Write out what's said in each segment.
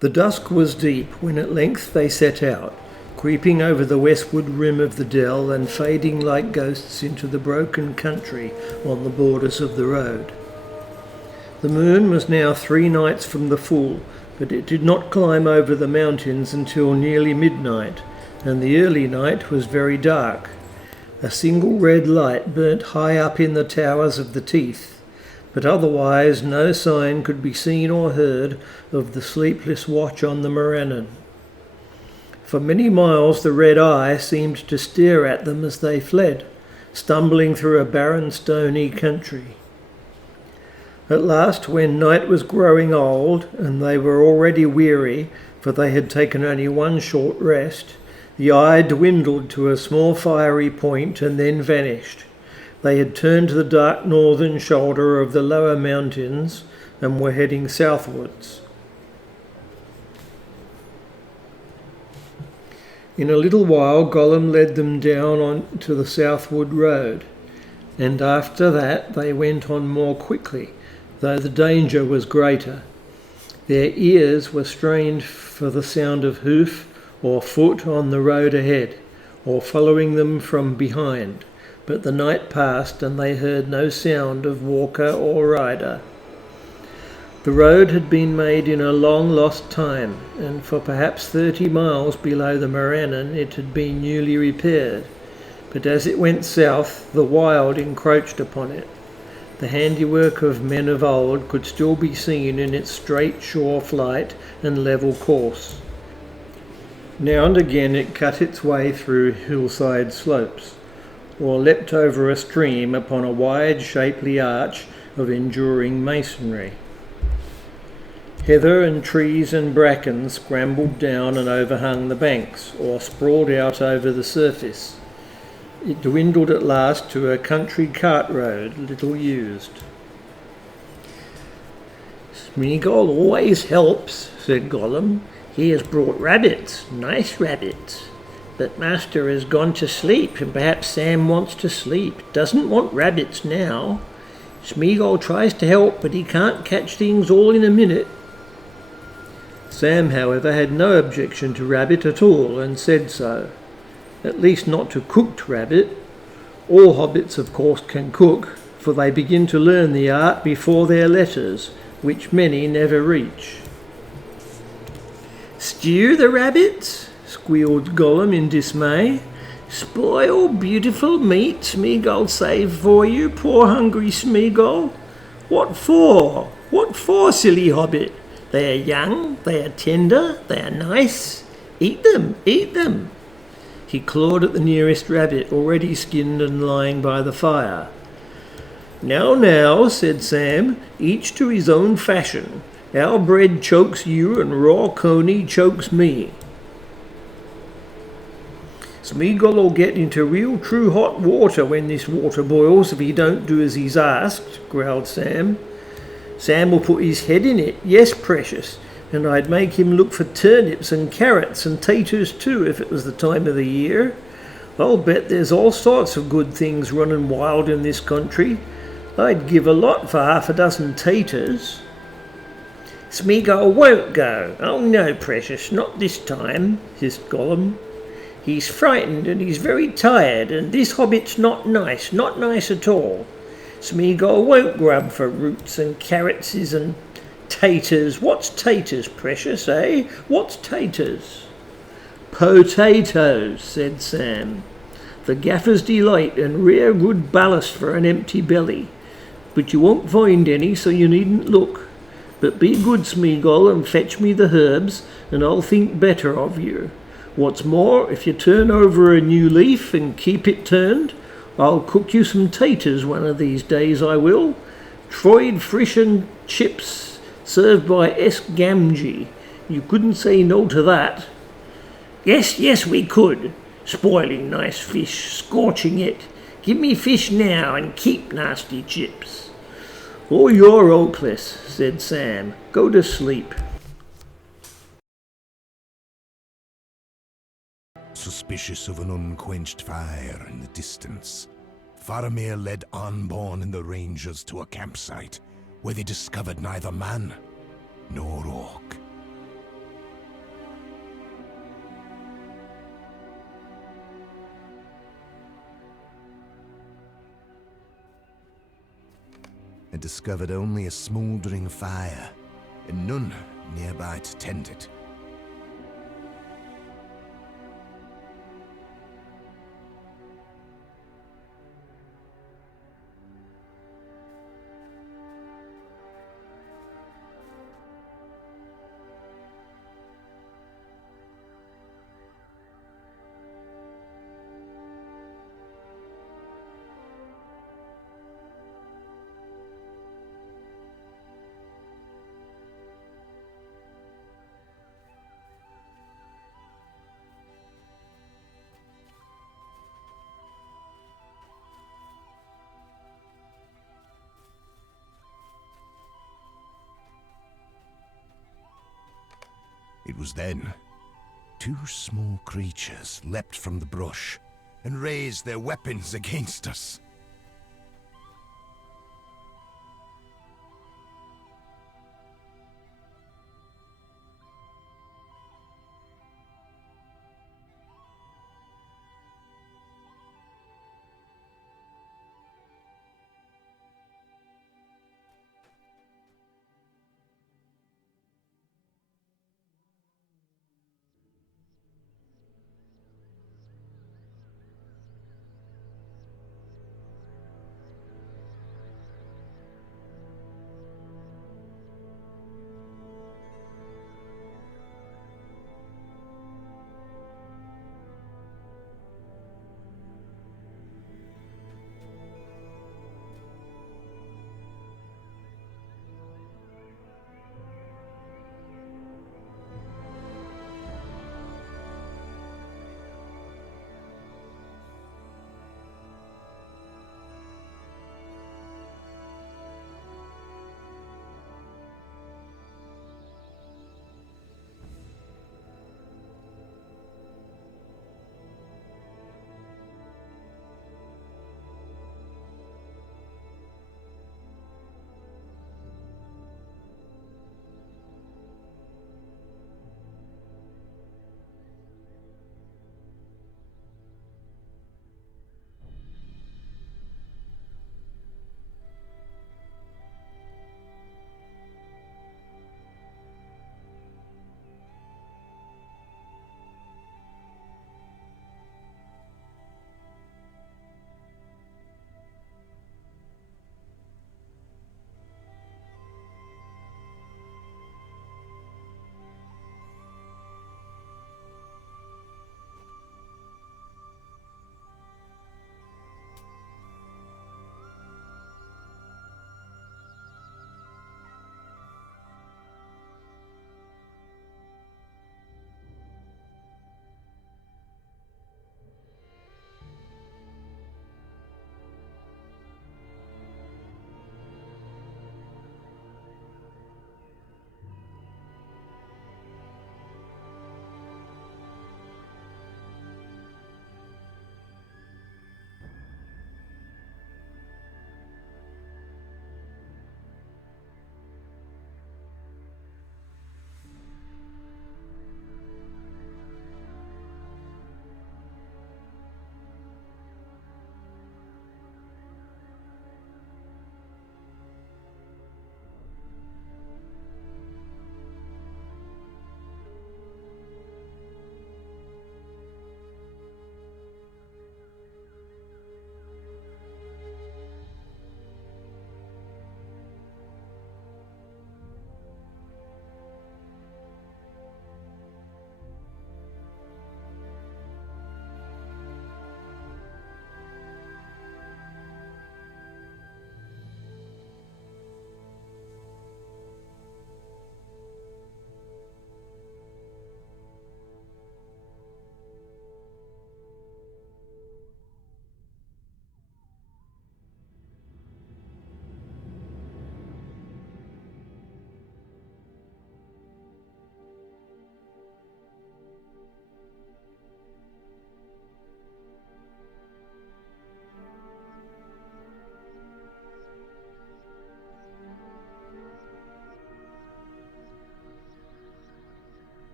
The dusk was deep when at length they set out, creeping over the westward rim of the dell and fading like ghosts into the broken country on the borders of the road. The moon was now 3 nights from the full, but it did not climb over the mountains until nearly midnight, and the early night was very dark. A single red light burnt high up in the towers of the Teeth, but otherwise no sign could be seen or heard of the sleepless watch on the Morannon. For many miles the red eye seemed to stare at them as they fled, stumbling through a barren stony country. At last, when night was growing old and they were already weary, for they had taken only one short rest, the eye dwindled to a small fiery point and then vanished. They had turned to the dark northern shoulder of the lower mountains and were heading southwards. In a little while Gollum led them down on to the southward road, and after that they went on more quickly, though the danger was greater. Their ears were strained for the sound of hoof or foot on the road ahead, or following them from behind. But the night passed and they heard no sound of walker or rider. The road had been made in a long lost time, and for perhaps 30 miles below the Morannon it had been newly repaired. But as it went south, the wild encroached upon it. The handiwork of men of old could still be seen in its straight shore flight and level course. Now and again it cut its way through hillside slopes, or leapt over a stream upon a wide, shapely arch of enduring masonry. Heather and trees and bracken scrambled down and overhung the banks, or sprawled out over the surface. It dwindled at last to a country cart road, little used. "Smeagol always helps," said Gollum. "He has brought rabbits, nice rabbits. But Master has gone to sleep, and perhaps Sam wants to sleep. Doesn't want rabbits now. Smeagol tries to help, but he can't catch things all in a minute." Sam, however, had no objection to rabbit at all, and said so. At least not to cooked rabbit. All hobbits, of course, can cook, for they begin to learn the art before their letters, which many never reach. "Stew the rabbits?" squealed Gollum in dismay. "Spoil beautiful meat Smeagol saved for you, poor hungry Smeagol. What for? What for, silly hobbit? They are young, they are tender, they are nice. Eat them, eat them." He clawed at the nearest rabbit, already skinned and lying by the fire. "Now, now," said Sam, "each to his own fashion. Our bread chokes you and raw coney chokes me." "Smeagol'll get into real true hot water when this water boils if he don't do as he's asked," growled Sam. "Sam will put his head in it, yes, precious, and I'd make him look for turnips and carrots and taters too if it was the time of the year. I'll bet there's all sorts of good things running wild in this country. I'd give a lot for half a dozen taters." "Smeagol won't go. Oh no, precious, not this time," hissed Gollum. "He's frightened and he's very tired, and this hobbit's not nice at all. Smeagol won't grub for roots and carrotses and taters. What's taters, precious, eh? What's taters?" "Potatoes," said Sam. "The gaffer's delight and rare good ballast for an empty belly. But you won't find any, so you needn't look. But be good, Smeagol, and fetch me the herbs, and I'll think better of you. What's more, if you turn over a new leaf and keep it turned, I'll cook you some taters one of these days, I will. Troyed fish and chips, served by S. Gamgee. You couldn't say no to that." Yes, yes, we could. Spoiling nice fish, scorching it. Give me fish now and keep nasty chips." "Oh, you're hopeless," said Sam. "Go to sleep." Suspicious of an unquenched fire in the distance, Faramir led Unborn and the Rangers to a campsite where they discovered neither man nor orc. discovered only a smouldering fire, and none nearby to tend it. It was then two small creatures leapt from the brush and raised their weapons against us.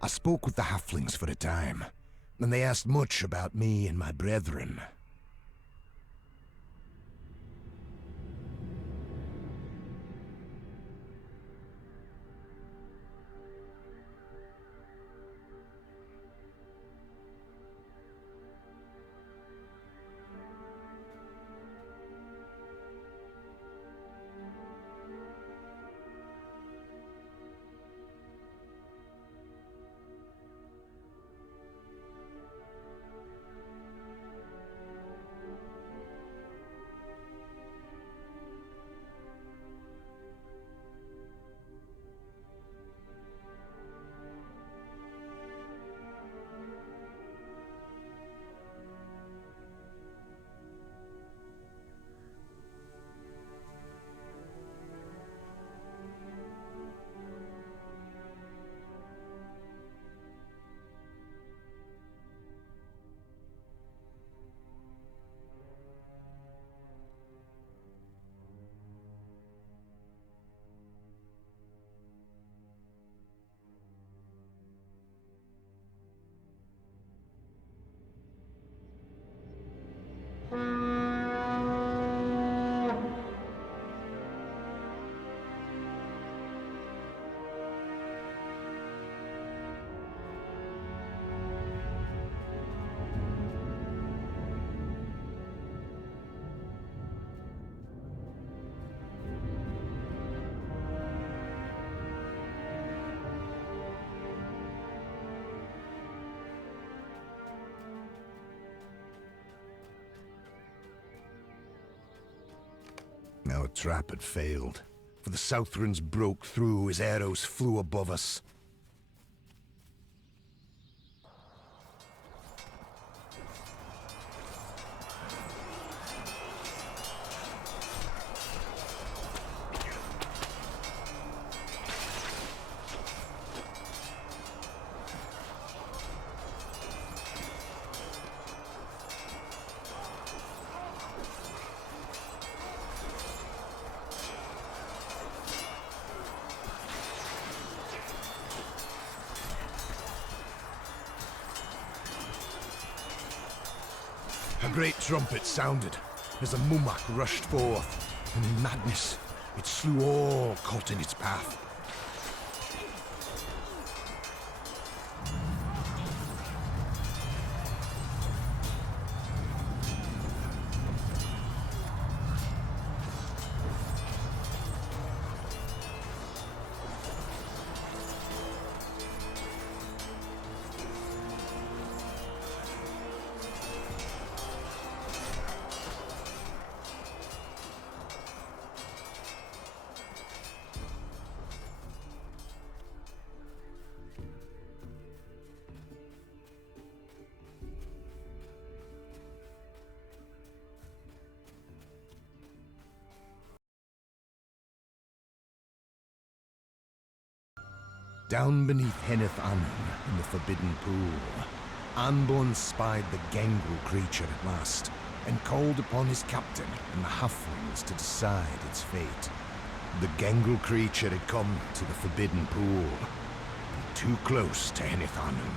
I spoke with the halflings for a time, and they asked much about me and my brethren. Our trap had failed, for the Southrons broke through as arrows flew above us. A great trumpet sounded as the Mummak rushed forth, and in madness it slew all caught in its path. Down beneath Henneth Annwn in the Forbidden Pool, Anborn spied the Gangrel creature at last, and called upon his captain and the halflings to decide its fate. The Gangrel creature had come to the Forbidden Pool, too close to Henneth Annwn.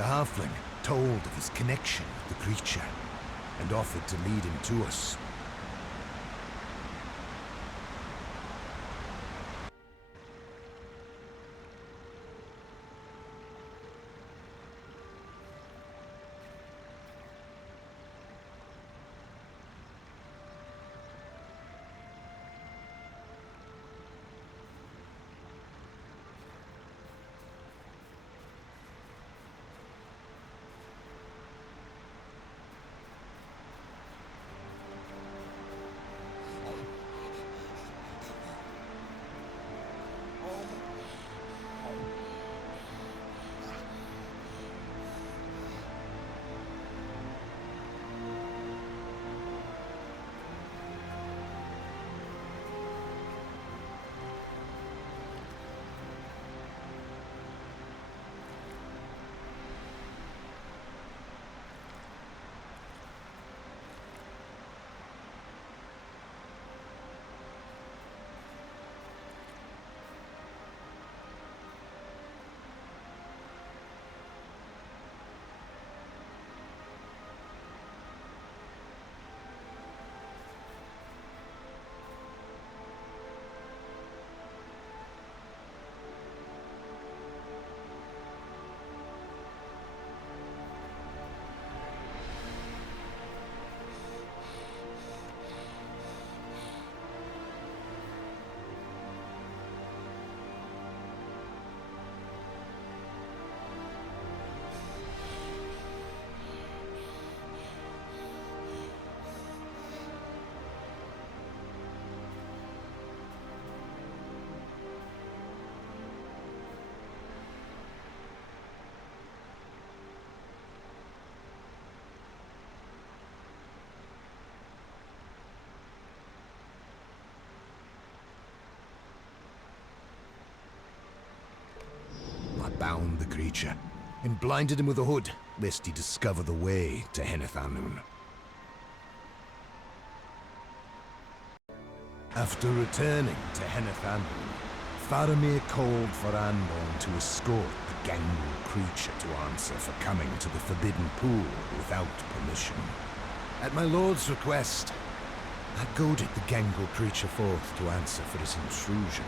The halfling told of his connection with the creature and offered to lead him to us. Bound the creature and blinded him with a hood, lest he discover the way to Henneth Annwn. After returning to Henneth Annwn, Faramir called for Anborn to escort the gangrel creature to answer for coming to the Forbidden Pool without permission. At my lord's request, I goaded the gangrel creature forth to answer for his intrusion.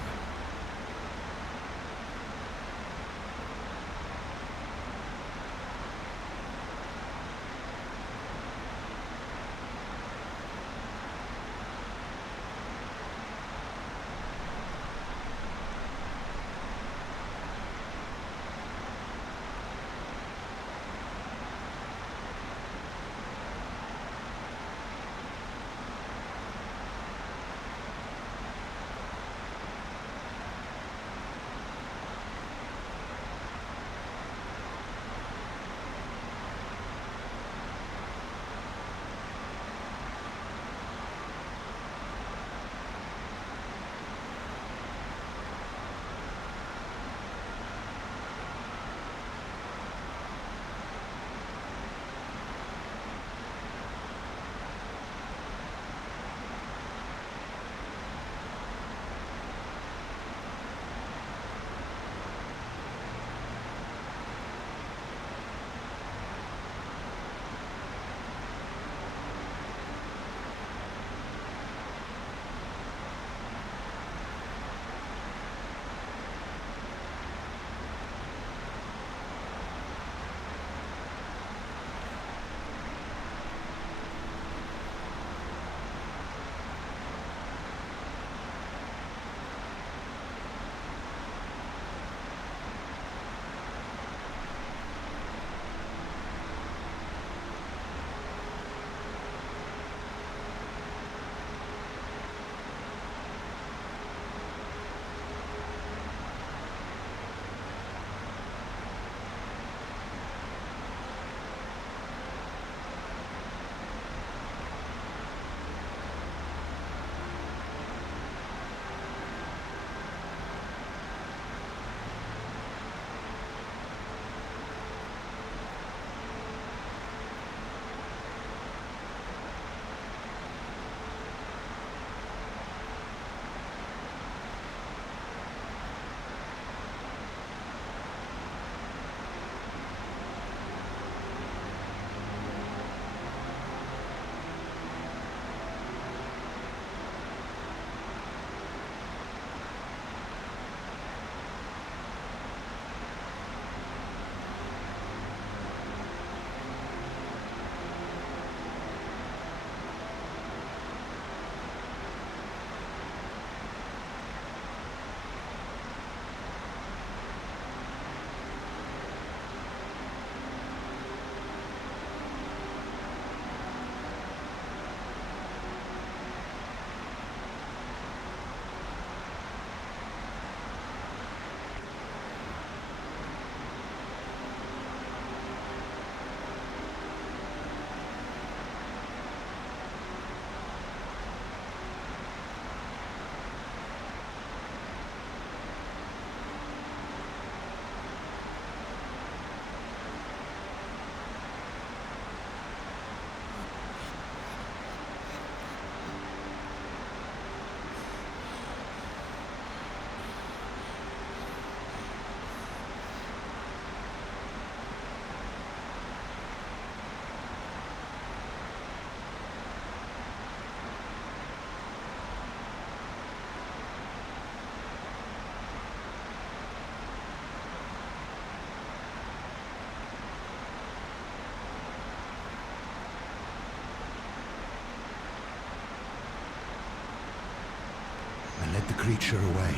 creature away,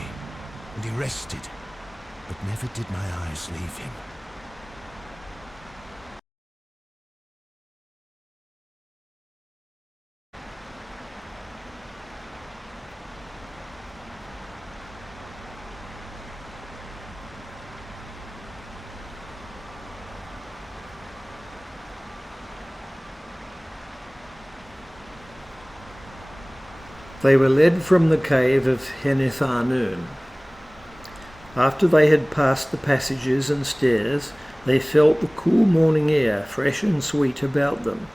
and he rested, but never did my eyes leave him. They were led from the cave of Henith-Arnoon. After they had passed the passages and stairs, they felt the cool morning air fresh and sweet about them.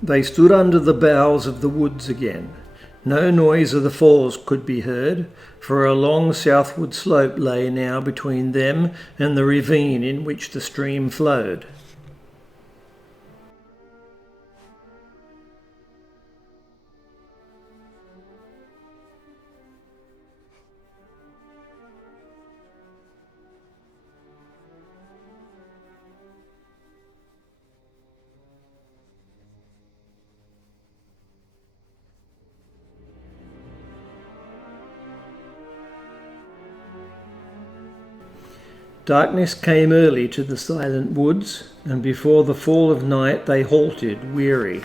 They stood under the boughs of the woods again. No noise of the falls could be heard, for a long southward slope lay now between them and the ravine in which the stream flowed. Darkness came early to the silent woods, and before the fall of night they halted, weary.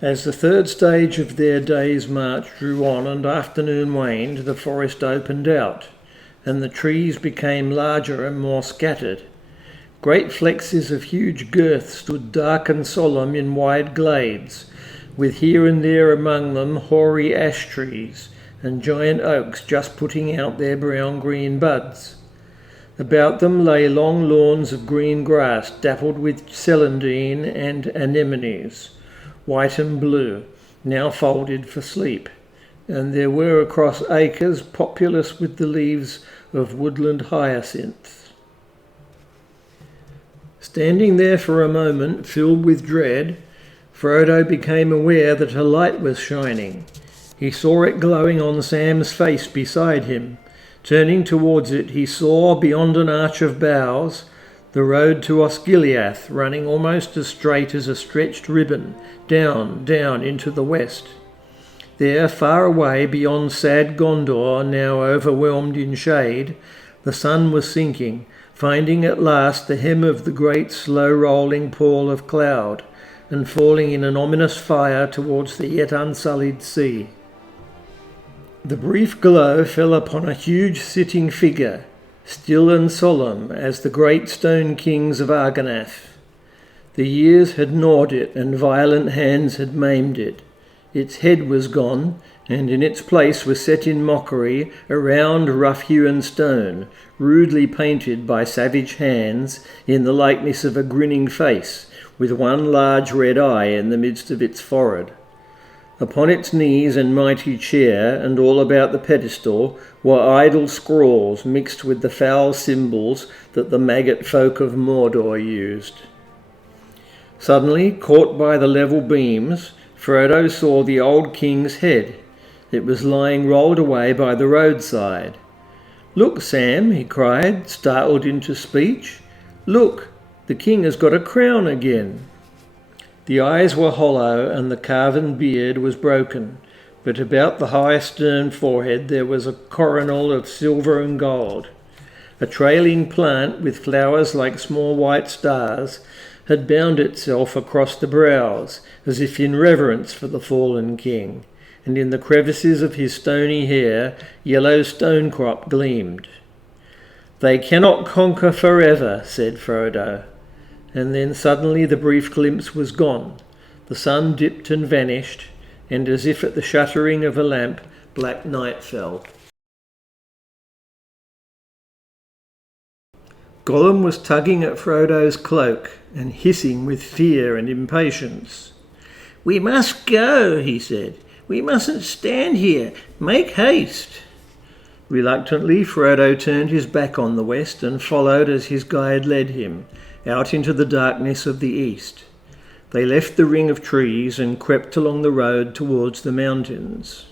As the third stage of their day's march drew on and afternoon waned, the forest opened out, and the trees became larger and more scattered. Great flexes of huge girth stood dark and solemn in wide glades, with here and there among them hoary ash trees and giant oaks just putting out their brown-green buds. About them lay long lawns of green grass dappled with celandine and anemones, white and blue, now folded for sleep, and there were across acres populous with the leaves of woodland hyacinths. Standing there for a moment, filled with dread, Frodo became aware that a light was shining. He saw it glowing on Sam's face beside him. Turning towards it, he saw, beyond an arch of boughs, the road to Osgiliath running almost as straight as a stretched ribbon, down into the west. There, far away beyond sad Gondor, now overwhelmed in shade, the sun was sinking, finding at last the hem of the great slow-rolling pall of cloud, and falling in an ominous fire towards the yet unsullied sea. The brief glow fell upon a huge sitting figure, still and solemn as the great stone kings of Argonath. The years had gnawed it, and violent hands had maimed it. Its head was gone, and in its place was set in mockery a round rough-hewn stone, rudely painted by savage hands in the likeness of a grinning face, with one large red eye in the midst of its forehead. Upon its knees and mighty chair, and all about the pedestal, were idle scrawls mixed with the foul symbols that the maggot folk of Mordor used. Suddenly, caught by the level beams, Frodo saw the old king's head. It was lying rolled away by the roadside. "Look, Sam," he cried, startled into speech. "Look, the king has got a crown again." The eyes were hollow and the carven beard was broken, but about the high stern forehead there was a coronal of silver and gold. A trailing plant with flowers like small white stars had bound itself across the brows, as if in reverence for the fallen king, and in the crevices of his stony hair yellow stonecrop gleamed. "They cannot conquer forever," said Frodo. And then suddenly the brief glimpse was gone. The sun dipped and vanished, and as if at the shuttering of a lamp, black night fell. Gollum was tugging at Frodo's cloak and hissing with fear and impatience. "We must go," he said. "We mustn't stand here. Make haste." Reluctantly, Frodo turned his back on the west and followed as his guide led him, out into the darkness of the east. They left the ring of trees and crept along the road towards the mountains.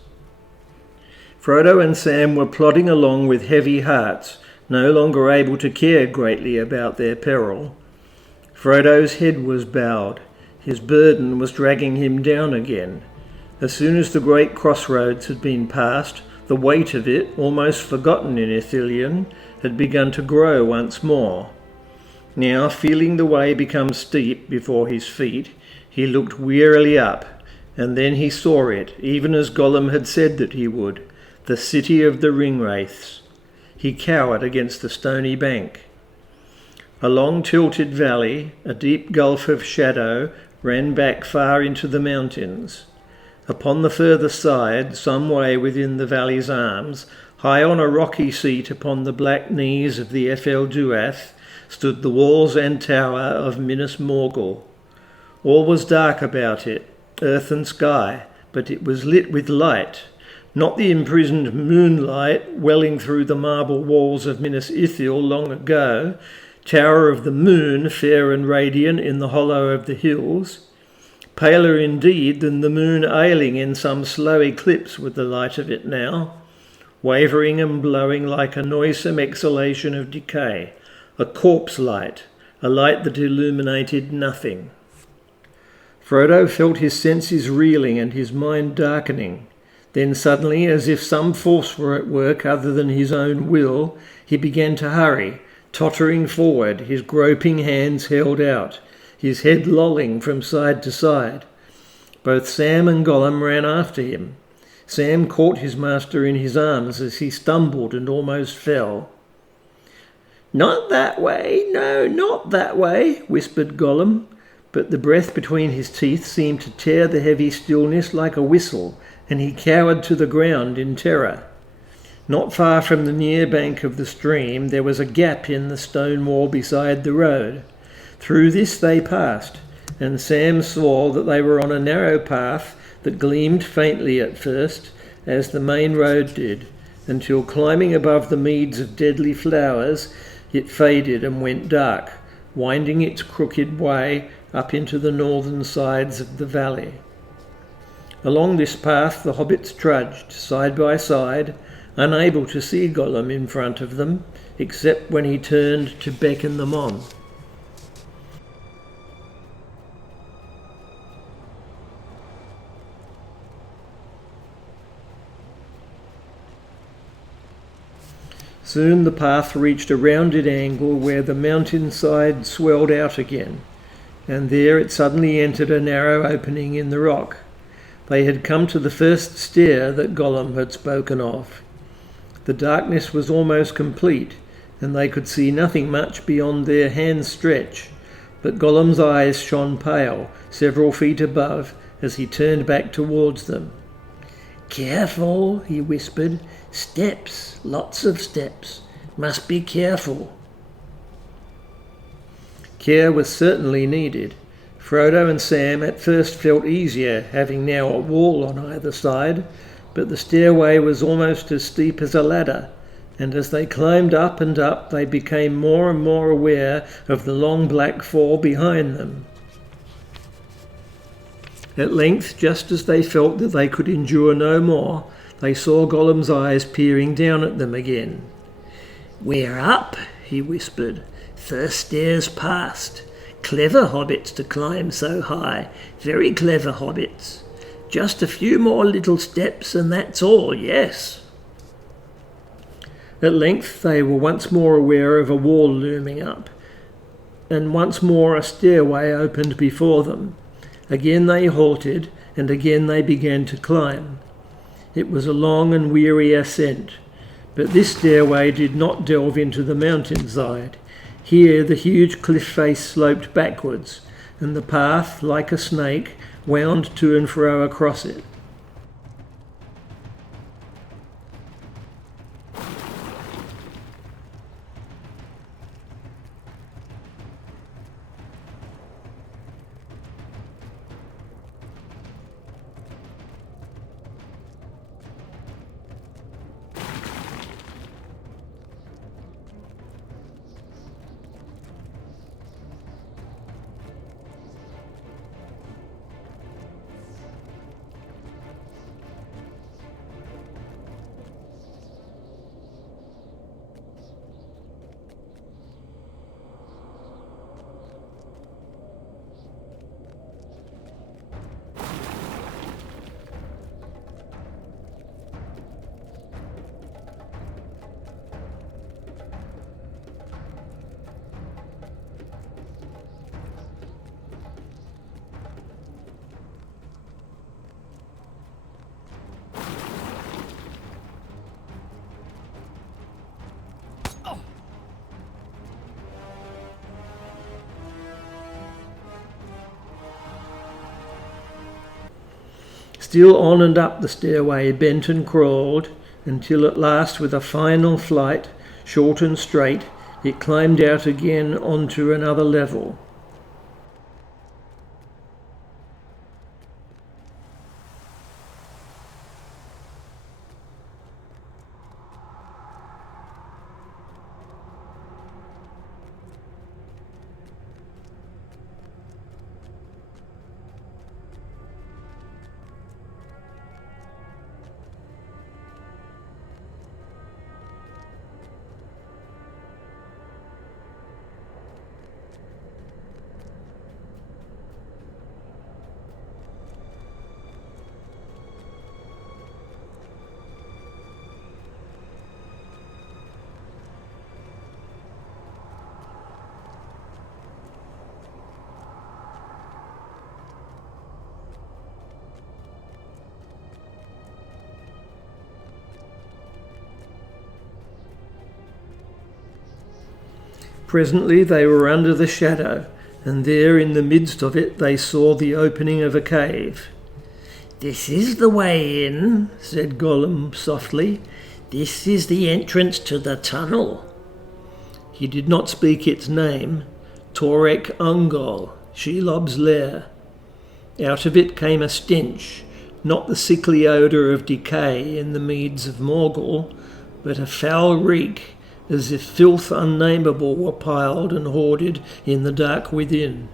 Frodo and Sam were plodding along with heavy hearts, no longer able to care greatly about their peril. Frodo's head was bowed. His burden was dragging him down again. As soon as the great crossroads had been passed, the weight of it, almost forgotten in Ithilien, had begun to grow once more. Now, feeling the way become steep before his feet, he looked wearily up, and then he saw it, even as Gollum had said that he would, the city of the Ringwraiths. He cowered against the stony bank. A long tilted valley, a deep gulf of shadow, ran back far into the mountains. Upon the further side, some way within the valley's arms, high on a rocky seat upon the black knees of the Ephel-Duath, stood the walls and tower of Minas Morgul. All was dark about it, earth and sky, but it was lit with light, not the imprisoned moonlight welling through the marble walls of Minas Ithil long ago, tower of the moon, fair and radiant in the hollow of the hills, paler indeed than the moon ailing in some slow eclipse with the light of it now, wavering and blowing like a noisome exhalation of decay, a corpse light, a light that illuminated nothing. Frodo felt his senses reeling and his mind darkening. Then suddenly, as if some force were at work other than his own will, he began to hurry, tottering forward, his groping hands held out, his head lolling from side to side. Both Sam and Gollum ran after him. Sam caught his master in his arms as he stumbled and almost fell. "Not that way, no, not that way," whispered Gollum, but the breath between his teeth seemed to tear the heavy stillness like a whistle, and he cowered to the ground in terror. Not far from the near bank of the stream there was a gap in the stone wall beside the road. Through this they passed, and Sam saw that they were on a narrow path that gleamed faintly at first, as the main road did, until climbing above the meads of deadly flowers, it faded and went dark, winding its crooked way up into the northern sides of the valley. Along this path the hobbits trudged, side by side, unable to see Gollum in front of them, except when he turned to beckon them on. Soon the path reached a rounded angle where the mountainside swelled out again, and there it suddenly entered a narrow opening in the rock. They had come to the first stair that Gollum had spoken of. The darkness was almost complete, and they could see nothing much beyond their hand's stretch, but Gollum's eyes shone pale, several feet above, as he turned back towards them. Careful, he whispered. Steps, lots of steps. Must be careful. Care was certainly needed. Frodo and Sam at first felt easier, having now a wall on either side, but the stairway was almost as steep as a ladder, and as they climbed up and up, they became more and more aware of the long black fall behind them. At length, just as they felt that they could endure no more, they saw Gollum's eyes peering down at them again. We're up, he whispered. First stairs past. Clever hobbits to climb so high. Very clever hobbits. Just a few more little steps and that's all, yes. At length they were once more aware of a wall looming up, and once more a stairway opened before them. Again they halted, and again they began to climb. It was a long and weary ascent, but this stairway did not delve into the mountainside. Here the huge cliff face sloped backwards, and the path, like a snake, wound to and fro across it. Still on and up the stairway bent and crawled, until at last, with a final flight, short and straight, it climbed out again onto another level. Presently they were under the shadow, and there in the midst of it they saw the opening of a cave. "This is the way in," said Gollum softly. "This is the entrance to the tunnel." He did not speak its name. Torek Ungol, Shelob's lair. Out of it came a stench, not the sickly odour of decay in the meads of Morgul, but a foul reek, as if filth unnameable were piled and hoarded in the dark within.